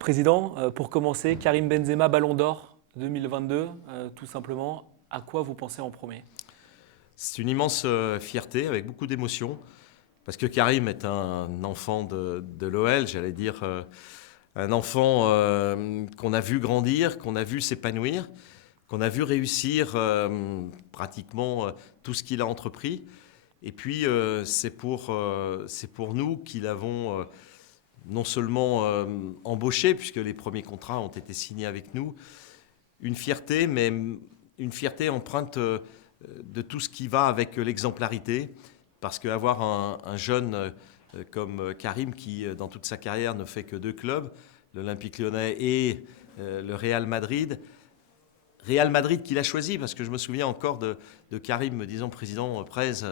Président, pour commencer, Karim Benzema, Ballon d'Or 2022, tout simplement, à quoi vous pensez en premier? C'est une immense fierté avec beaucoup d'émotion parce que Karim est un enfant de l'OL, j'allais dire un enfant qu'on a vu grandir, qu'on a vu s'épanouir, qu'on a vu réussir pratiquement tout ce qu'il a entrepris. Et puis c'est pour nous qui l'avons non seulement embauché, puisque les premiers contrats ont été signés avec nous, une fierté, mais une fierté empreinte de tout ce qui va avec l'exemplarité, parce qu'avoir un jeune comme Karim, qui dans toute sa carrière ne fait que deux clubs, l'Olympique Lyonnais et le Real Madrid. Real Madrid qu'il a choisi, parce que je me souviens encore de Karim me disant, président Prez,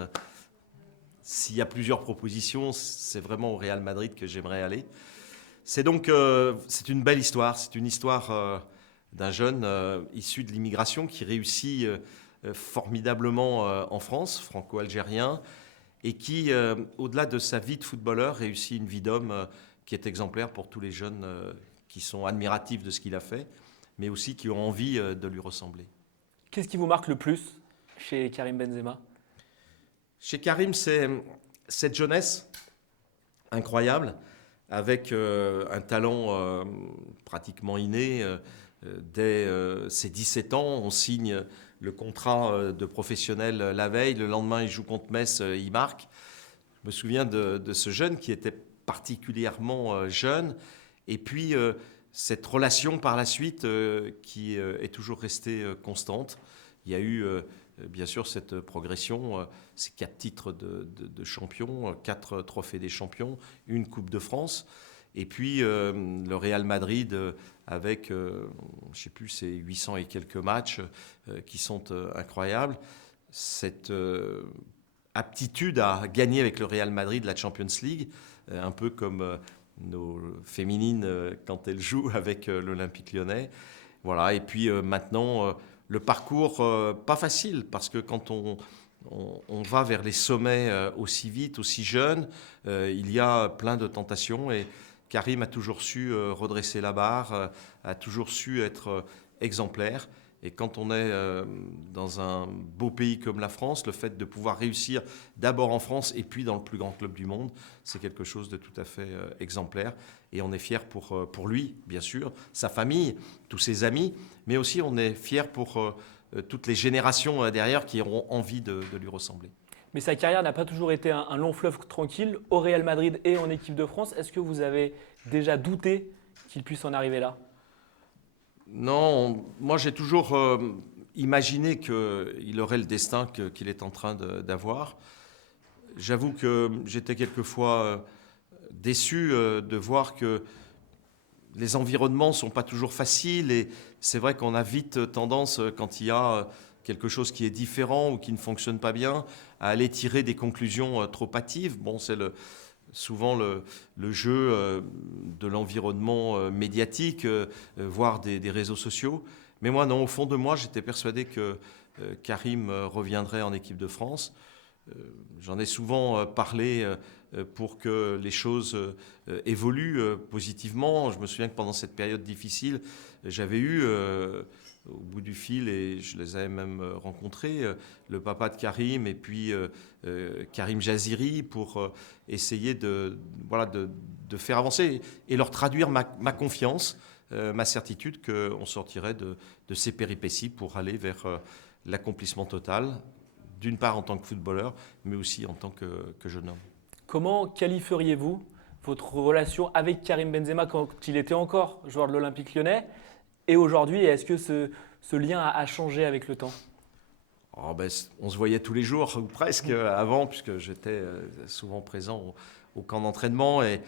s'il y a plusieurs propositions, c'est vraiment au Real Madrid que j'aimerais aller. C'est donc c'est une belle histoire, c'est une histoire d'un jeune issu de l'immigration qui réussit formidablement en France, franco-algérien, et qui, au-delà de sa vie de footballeur, réussit une vie d'homme qui est exemplaire pour tous les jeunes qui sont admiratifs de ce qu'il a fait, mais aussi qui ont envie de lui ressembler. Qu'est-ce qui vous marque le plus chez Karim Benzema? Chez Karim, c'est cette jeunesse incroyable, avec un talent pratiquement inné. Dès ses 17 ans, on signe le contrat de professionnel la veille. Le lendemain, il joue contre Metz, il marque. Je me souviens de ce jeune qui était particulièrement jeune. Et puis, cette relation par la suite qui est toujours restée constante. Il y a eu, bien sûr, cette progression, ces 4 titres de champion, 4 trophées des champions, une Coupe de France. Et puis, le Real Madrid avec, je ne sais plus, ces 800 et quelques matchs qui sont incroyables. Cette aptitude à gagner avec le Real Madrid la Champions League, un peu comme nos féminines quand elles jouent avec l'Olympique Lyonnais. Voilà. Et puis maintenant, le parcours, pas facile, parce que quand on va vers les sommets aussi vite, aussi jeune, il y a plein de tentations. Et Karim a toujours su redresser la barre, a toujours su être exemplaire. Et quand on est dans un beau pays comme la France, le fait de pouvoir réussir d'abord en France et puis dans le plus grand club du monde, c'est quelque chose de tout à fait exemplaire. Et on est fiers pour lui, bien sûr, sa famille, tous ses amis, mais aussi on est fiers pour toutes les générations derrière qui auront envie de lui ressembler. Mais sa carrière n'a pas toujours été un long fleuve tranquille au Real Madrid et en équipe de France. Est-ce que vous avez déjà douté qu'il puisse en arriver là? Non, moi j'ai toujours imaginé qu'il aurait le destin qu'il est en train d'avoir. J'avoue que j'étais quelquefois déçu de voir que les environnements ne sont pas toujours faciles, et c'est vrai qu'on a vite tendance, quand il y a quelque chose qui est différent ou qui ne fonctionne pas bien, à aller tirer des conclusions trop hâtives. Bon, c'est souvent le jeu de l'environnement médiatique, voire des réseaux sociaux. Mais moi, non, au fond de moi, j'étais persuadé que Karim reviendrait en équipe de France. J'en ai souvent parlé pour que les choses évoluent positivement. Je me souviens que pendant cette période difficile, j'avais eu au bout du fil, et je les avais même rencontrés, le papa de Karim et puis Karim Jaziri, pour essayer voilà, de faire avancer et leur traduire ma confiance, ma certitude qu'on sortirait de ces péripéties pour aller vers l'accomplissement total, d'une part en tant que footballeur, mais aussi en tant que jeune homme. Comment qualifieriez-vous votre relation avec Karim Benzema quand il était encore joueur de l'Olympique Lyonnais et aujourd'hui? Est-ce que ce lien a changé avec le temps? Oh ben, on se voyait tous les jours, ou presque, avant, puisque j'étais souvent présent au camp d'entraînement. Et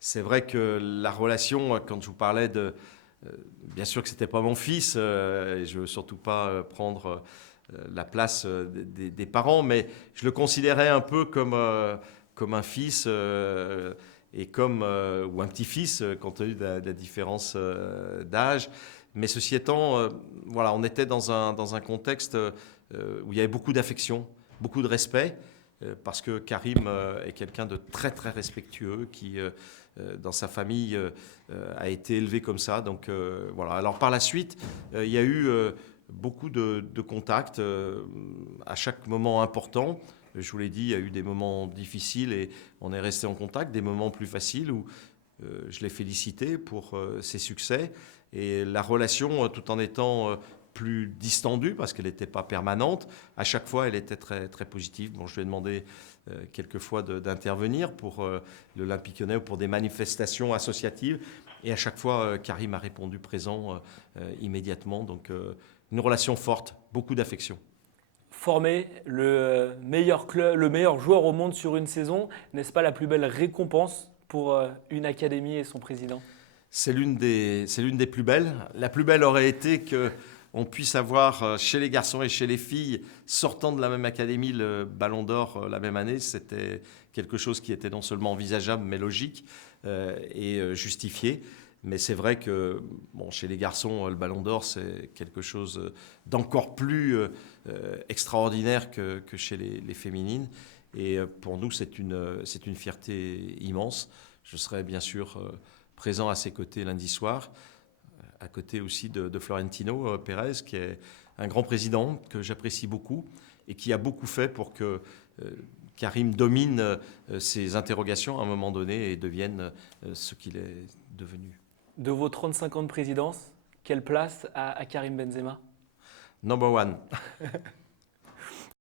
c'est vrai que la relation, quand je vous parlais bien sûr que c'était pas mon fils, et je veux surtout pas prendre la place des parents, mais je le considérais un peu comme un fils et ou un petit-fils, compte tenu de la différence d'âge. Mais ceci étant, voilà, on était dans un contexte où il y avait beaucoup d'affection, beaucoup de respect, parce que Karim est quelqu'un de très très respectueux, qui dans sa famille a été élevé comme ça. Donc voilà. Alors par la suite, il y a eu beaucoup de contacts à chaque moment important. Je vous l'ai dit, il y a eu des moments difficiles et on est resté en contact, des moments plus faciles où je l'ai félicité pour ses succès. Et la relation, tout en étant plus distendue, parce qu'elle n'était pas permanente, à chaque fois, elle était très, très positive. Bon, je lui ai demandé quelquefois d'intervenir pour l'Olympique Lyonnais ou pour des manifestations associatives. Et à chaque fois, Karim a répondu présent immédiatement. Donc, une relation forte, beaucoup d'affection. Former le meilleur club, le meilleur joueur au monde sur une saison, n'est-ce pas la plus belle récompense pour une académie et son président? C'est l'une des plus belles. La plus belle aurait été qu'on puisse avoir chez les garçons et chez les filles, sortant de la même académie, le Ballon d'Or la même année. C'était quelque chose qui était non seulement envisageable, mais logique et justifié. Mais c'est vrai que bon, chez les garçons, le Ballon d'Or, c'est quelque chose d'encore plus extraordinaire que chez les féminines. Et pour nous, c'est une fierté immense. Je serai bien sûr présent à ses côtés lundi soir, à côté aussi de Florentino Pérez, qui est un grand président que j'apprécie beaucoup et qui a beaucoup fait pour que Karim domine ses interrogations à un moment donné et devienne ce qu'il est devenu. De vos 35 ans de présidence, quelle place à Karim Benzema? Number one.